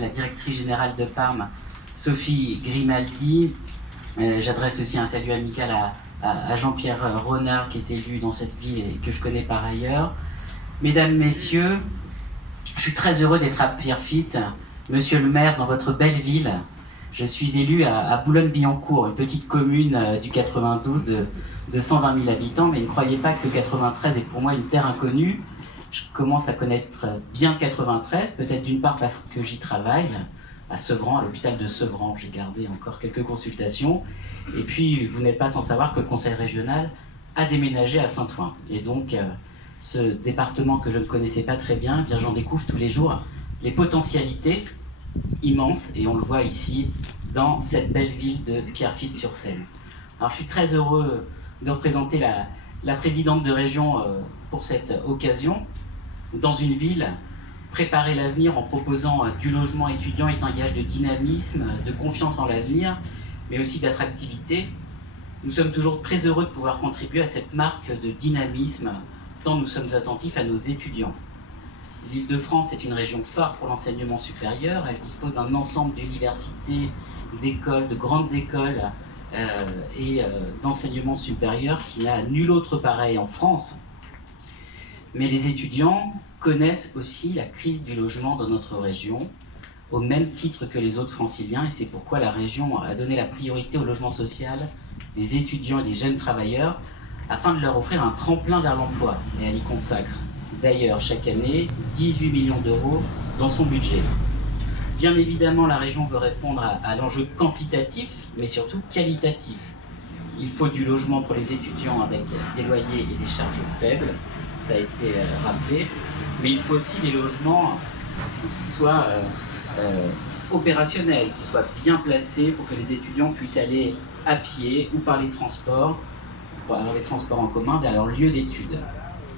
la directrice générale de Parme, Sophie Grimaldi. J'adresse aussi un salut amical à Jean-Pierre Renard, qui est élu dans cette ville et que je connais par ailleurs. Mesdames, Messieurs, je suis très heureux d'être à Pierrefitte, Monsieur le maire, dans votre belle ville. Je suis élu à Boulogne-Billancourt, une petite commune du 92 de 120 000 habitants, mais ne croyez pas que le 93 est pour moi une terre inconnue. Je commence à connaître bien le 93, peut-être d'une part parce que j'y travaille, à Sevran, à l'hôpital de Sevran. J'ai gardé encore quelques consultations. Et puis, vous n'êtes pas sans savoir que le conseil régional a déménagé à Saint-Ouen. Et donc, ce département que je ne connaissais pas très bien, eh bien j'en découvre tous les jours les potentialités immenses, et on le voit ici, dans cette belle ville de Pierrefitte-sur-Seine. Alors, je suis très heureux de représenter la présidente de région pour cette occasion. Dans une ville, préparer l'avenir en proposant du logement étudiant est un gage de dynamisme, de confiance en l'avenir, mais aussi d'attractivité. Nous sommes toujours très heureux de pouvoir contribuer à cette marque de dynamisme, tant nous sommes attentifs à nos étudiants. L'Île-de-France est une région phare pour l'enseignement supérieur. Elle dispose d'un ensemble d'universités, d'écoles, de grandes écoles et d'enseignement supérieur qui n'a nul autre pareil en France. Mais les étudiants connaissent aussi la crise du logement dans notre région, au même titre que les autres franciliens, et c'est pourquoi la région a donné la priorité au logement social des étudiants et des jeunes travailleurs, afin de leur offrir un tremplin vers l'emploi, et elle y consacre d'ailleurs chaque année 18 millions d'euros dans son budget. Bien évidemment, la région veut répondre à l'enjeu quantitatif, mais surtout qualitatif. Il faut du logement pour les étudiants avec des loyers et des charges faibles, ça a été rappelé, mais il faut aussi des logements qui soient opérationnels, qui soient bien placés pour que les étudiants puissent aller à pied ou par les transports en commun vers leur lieu d'études.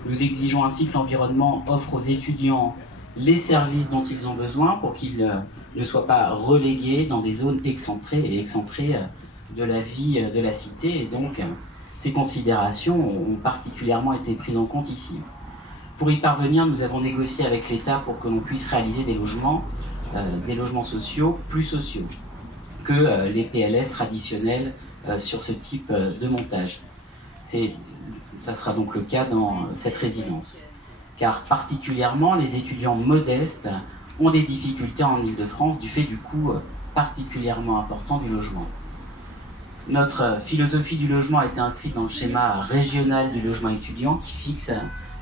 Nous exigeons ainsi que l'environnement offre aux étudiants les services dont ils ont besoin pour qu'ils ne soient pas relégués dans des zones excentrées de la vie de la cité, et donc ces considérations ont particulièrement été prises en compte ici. Pour y parvenir, nous avons négocié avec l'État pour que l'on puisse réaliser des logements sociaux plus sociaux que les PLS traditionnels sur ce type de montage. Ça sera donc le cas dans cette résidence. Car particulièrement, les étudiants modestes ont des difficultés en Île-de-France du fait du coût particulièrement important du logement. Notre philosophie du logement a été inscrite dans le schéma régional du logement étudiant qui fixe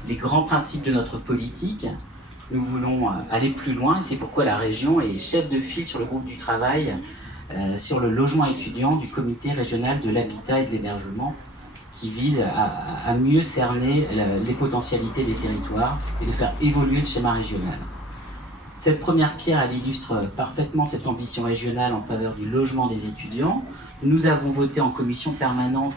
les grands principes de notre politique. Nous voulons aller plus loin, et c'est pourquoi la région est chef de file sur le groupe du travail sur le logement étudiant du comité régional de l'habitat et de l'hébergement, qui vise à mieux cerner les potentialités des territoires et de faire évoluer le schéma régional. Cette première pierre, elle illustre parfaitement cette ambition régionale en faveur du logement des étudiants. Nous avons voté en commission permanente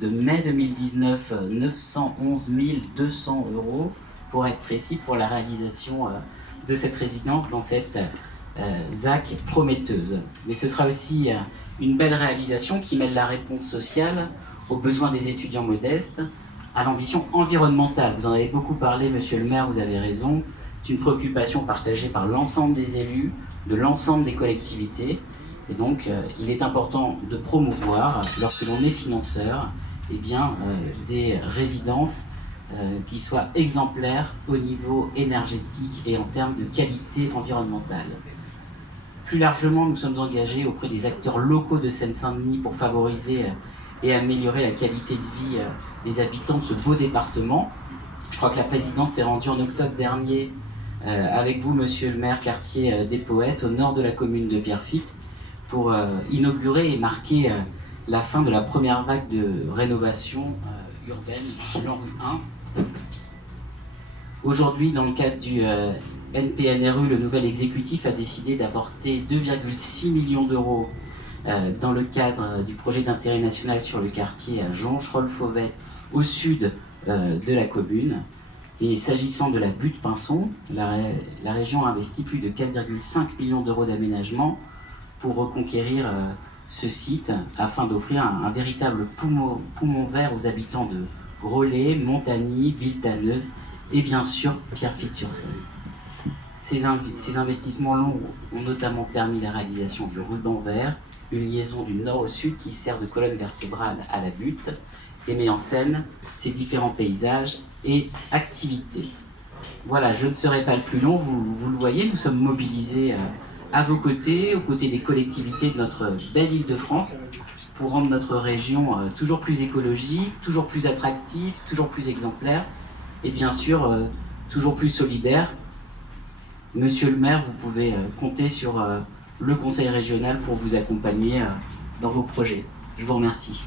de mai 2019 911 200 euros, pour être précis, pour la réalisation de cette résidence dans cette ZAC prometteuse. Mais ce sera aussi une belle réalisation qui mêle la réponse sociale aux besoins des étudiants modestes, à l'ambition environnementale. Vous en avez beaucoup parlé, monsieur le maire, vous avez raison. C'est une préoccupation partagée par l'ensemble des élus, de l'ensemble des collectivités. Et donc, il est important de promouvoir, lorsque l'on est financeur, des résidences qui soient exemplaires au niveau énergétique et en termes de qualité environnementale. Plus largement, nous sommes engagés auprès des acteurs locaux de Seine-Saint-Denis pour favoriser et améliorer la qualité de vie des habitants de ce beau département. Je crois que la présidente s'est rendue en octobre dernier avec vous, monsieur le maire, quartier des Poètes, au nord de la commune de Pierrefitte, pour inaugurer et marquer la fin de la première vague de rénovation urbaine de l'ANRU 1. Aujourd'hui, dans le cadre du NPNRU, le nouvel exécutif a décidé d'apporter 2,6 millions d'euros dans le cadre du projet d'intérêt national sur le quartier à Joncherolle-Fauvet, au sud de la commune. Et s'agissant de la butte-Pinson, la région a investi plus de 4,5 millions d'euros d'aménagement pour reconquérir ce site afin d'offrir un véritable poumon vert aux habitants de Groslay, Montagny, Villetaneuse et bien sûr Pierrefitte-sur-Seine. Ces investissements longs ont notamment permis la réalisation du ruban vert, une liaison du nord au sud qui sert de colonne vertébrale à la butte et met en scène ces différents paysages et activités. Voilà, je ne serai pas le plus long, vous le voyez, nous sommes mobilisés à vos côtés, aux côtés des collectivités de notre belle Île-de-France, pour rendre notre région toujours plus écologique, toujours plus attractive, toujours plus exemplaire, et bien sûr, toujours plus solidaire. Monsieur le maire, vous pouvez compter sur le conseil régional pour vous accompagner dans vos projets. Je vous remercie.